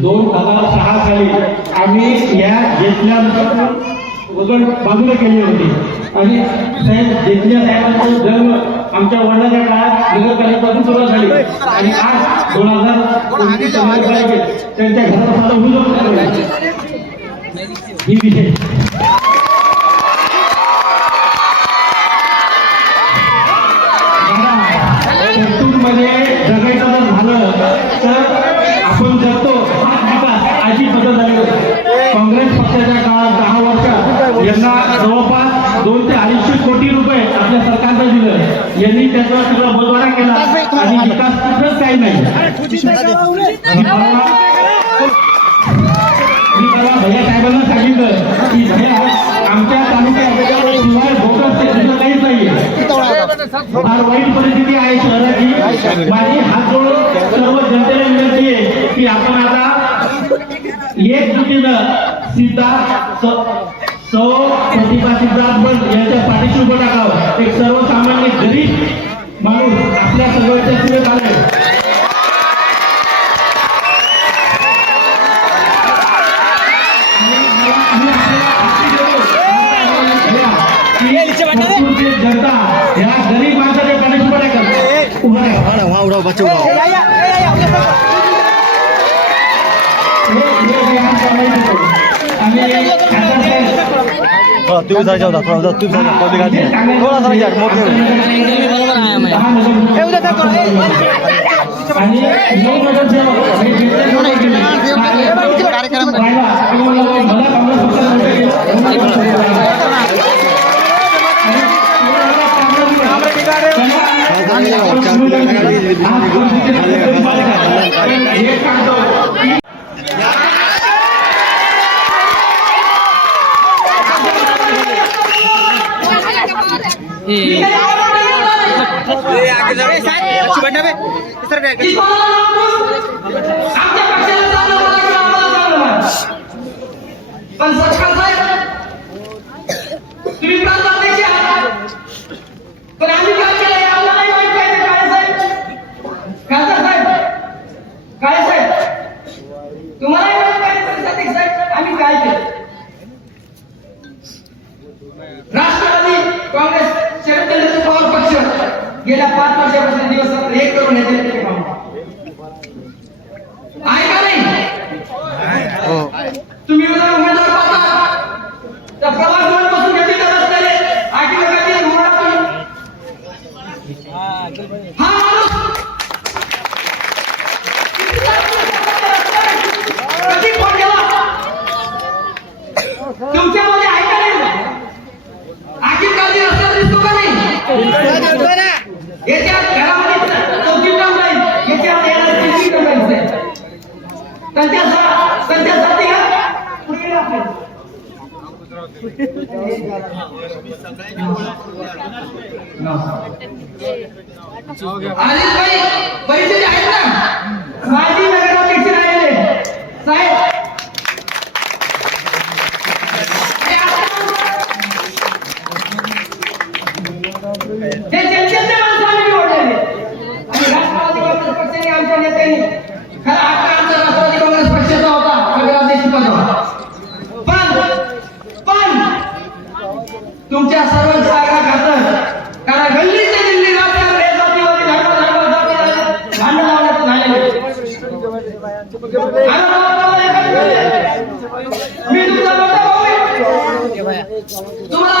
दोन हजार सहा साली आम्ही या घेतल्या वजन बाजूला केली होती. आणि साहेब घेतल्या साहेबांचा जन्म आमच्या वडिलांच्या काळात नगरपालिकेपासून सुरुवात झाली. आणि आज दोन हजार पंचवीस नगरपालिकेत त्यांच्या घरात होऊ शकतो ही विशेष. यांनी त्याचा सगळा बोलवाडा केला आणि विकास कुठंच काही नाही. मी परवा- मी परवा भैया साहेबांना सांगितलं की भैया आमच्या तालुक्यात शिवाय भोकर ते दुसरं काहीच नाहीये. फार वाईट परिस्थिती आहे शहराची. स- सौ प्रतिभा सिद्धार्थ बंड यांच्या पाठीशी उभं टाकावं एक सर्वसामान्य गरीब माणूस आपल्या सर्वांच्या सुरेख आलाय आम्ही आपल्याला खात्री देतो. की जनता ह्या गरीब माणसाच्या पाठीशी उभं टाका उभं राहा वहाँ उड़ाओ बच्चे उड़ाओ थोड़ा तू भी साइड जाओ थोड़ा उधर तू भी साइड पब्लिक आती है थोड़ा सा यार मोटे पण सचखंड साहेब तुम्ही प्रांताध्यक्ष आहात पण आम्ही काय केलं हे आम्हाला नाही माहीत पाहिजे काळे साहेब खासदार साहेब काळे साहेब तुम्हालाही माहीत पाहिजे प्रदेशाध्यक्ष साहेब आम्ही काय केलं राष्ट्रवादी काँग्रेस शरदचंद्र पवार पक्ष. गेल्या पाच वर्षापासून दिवस एक करून येते. आहे का नाही? तुम्ही जर उमेदवार पाहता? तर प्रवास भवनपासून घेतली तर रस्त्याने आठी तुम्ही हा माणूस आदिलभाई परिचय आहेत जाती भांडण लावण्याचं झालेलं आणि मला ऐकायचं मी तुमचा मोठा भाऊ आहे. तुम्हाला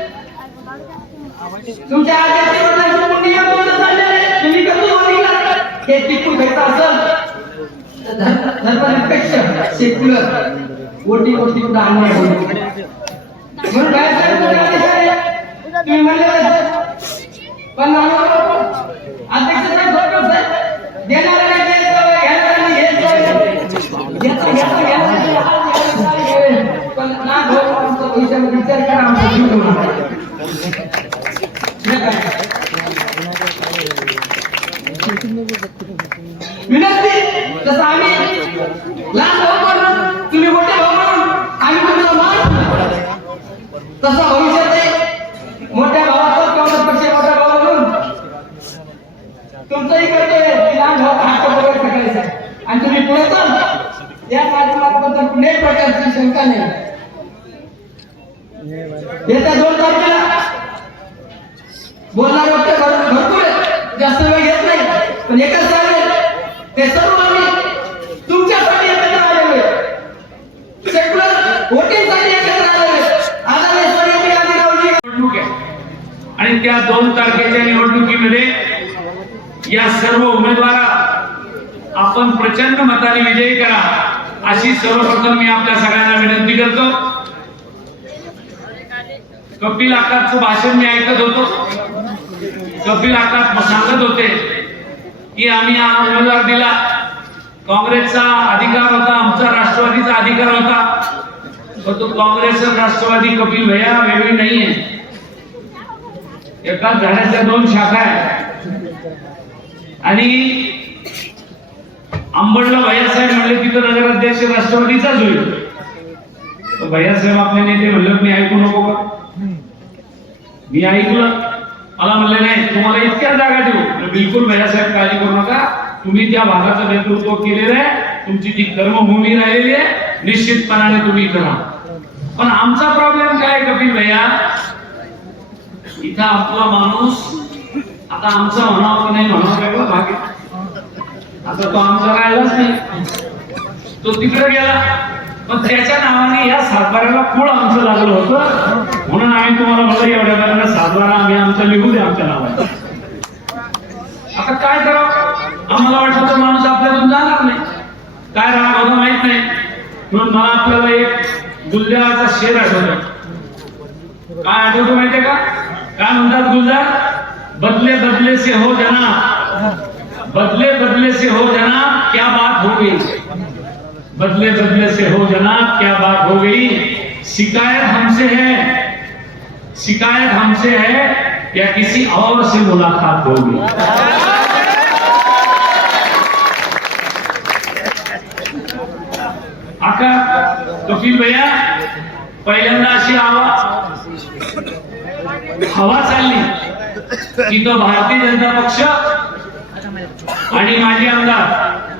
तुमच्या वडिलांची पुण्य तुम्ही कसं हे टिकून घ्यायचं असेल. तर धर्मनिरपेक्ष सेक्युलर. वोटी वोटी कुठं म्हणून काय तुम्ही म्हणले पण अध्यक्ष साहेब साहेब पण ना विचार करा आमचा जीव घेऊ नका. हे काय? विनंती जसं आम्ही लहान भाऊ म्हणून तुम्ही मोठे भाऊ म्हणून आम्ही तुमचा मान ठेवू. तसं भविष्यात मोठ्या भावाचा किंवा पक्ष मोठ्या भाऊ म्हणून तुमचंही कर्तव्य की लहान भाऊ हात वगैरे करायचा. आणि तुम्ही पुढे चाल. या कार्यक्रमाबद्दल कुठल्याही प्रकारची शंका नाही. येत्या दोन तारखेला बोलणारे वक्ते भर- भरपूर आहेत जास्त वेळ घेत नाही पण एकच सांगेल ते सर्व आम्ही तुमच्यासाठी एकत्र आलेले आहे. सेक्युलर वोटिंगसाठी एकत्र आलेले आहे. आदरणीय सोनिया गांधी निवडणूक आहे. आणि त्या दोन तारखेच्या निवडणुकीमध्ये या सर्व उमेदवारा आपण प्रचंड मताने विजयी करा अशी सर्वप्रथम मी आपल्या सगळ्यांना विनंती करतो. कपिल आकाशचं भाषण मी ऐकत होतो. कपिल आकाश सांगत होते की आम्ही हा उमेदवार दिला. काँग्रेसचा अधिकार होता आमचा राष्ट्रवादीचा अधिकार होता. पण तो काँग्रेस राष्ट्रवादी कपिल भैया वेगळी नाहीये एकाच झाडाच्या दोन शाखा आहे आणि आंबडला भैयासाहेब म्हणले तिथं नगराध्यक्ष राष्ट्रवादीचाच होईल. भैयासाहेब आपल्या नेते म्हणलं मी ऐकू नको का? मी ऐकलं. मला म्हणले नाही तुम्हाला इतक्या जागा देऊ. बिलकुल बिलकुल भैयासाहेब काळजी करू नका. तुम्ही त्या भागाचं नेतृत्व केलेलं आहे तुमची जी कर्मभूमी राहिलेली आहे निश्चितपणाने तुम्ही करा. पण आमचा प्रॉब्लेम काय कपिल भैया? इथं आपला माणूस आता आमचा म्हणावं की नाही म्हणावं वेगळं भाग आता तो आमचा राहिलाच नाही. तो तिकडे गेला. पण त्याच्या नावाने या सातबाऱ्याला खूळ आमचं लागलं होतं. म्हणून आम्ही तुम्हाला म्हणलं एवढ्या बऱ्याला सातबारा आम्ही आमचा लिहू द्या आमच्या नावाने. आता काय करावं? आम्हाला वाटलं तर माणूस आपल्यातून जाणार नाही. काय राग होता माहीत नाही. म्हणून मला आपल्याला एक गुल्जारचा शेर आठवतो काय आठवतो माहितीये का? काय म्हणतात गुलजार बदले बदले से हो जना. बदले बदले से हो जना क्या बात हो गई. बदले बदले से हो जनाब, क्या बात हो गई? शिकायत हमसे है। शिकायत हमसे है या किसी और से मुलाकात होगी? आका, कपिल भैया पहिल्यांदा अशी हवा हवा चालली की तो भारतीय जनता पक्ष आणि माजी आमदार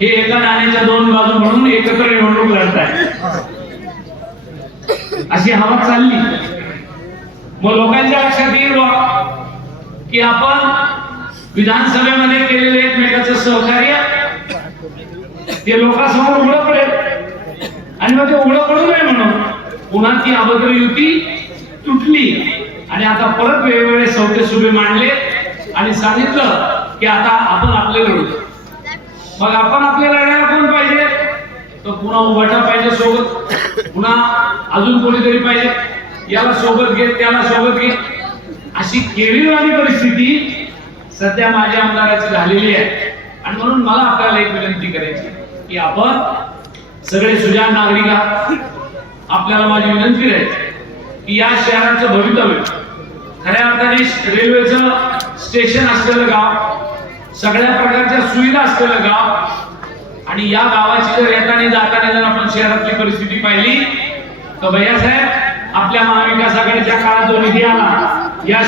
हे एका नाण्याच्या दोन बाजू म्हणून एकत्र निवडणूक लढताय. अशी हवा चालली. मग लोकांच्या लक्षात येईल की आपण विधानसभेमध्ये केलेले एकमेकाचं सहकार्य ते लोकांसमोर उघडं पडेल. आणि मग ते उघडं पडू नये म्हणून पुन्हा ती अभद्र युती तुटली. आणि आता परत वेगवेगळे सौते सुभे मांडले. आणि सांगितलं की आता आपण आपले लढू. मग आपण आपल्याला लढायला कोण पाहिजे? तर पुन्हा उभाटा पाहिजे सोबत. पुन्हा अजून कोणीतरी पाहिजे? याला सोबत घेत त्याला सोबत घेत. अशी केळीवाली परिस्थिती सध्या माझ्या आमदाराची झालेली आहे. आणि म्हणून मला आपल्याला एक विनंती करायची की आपण सगळे सुजान नागरिक आहात. आपल्याला माझी विनंती राहील की या शहराचं भवितव्य खऱ्या अर्थाने रेल्वेचं स्टेशन असलेलं गाव सगळ्या प्रकारच्या सुविधा असलेलं गाव. आणि या गावाची जर येताना जाताना जर आपण शहरातली परिस्थिती पाहिली तर भैया साहेब आपल्या महाविकास आघाडीच्या काळात जो निधी आला. या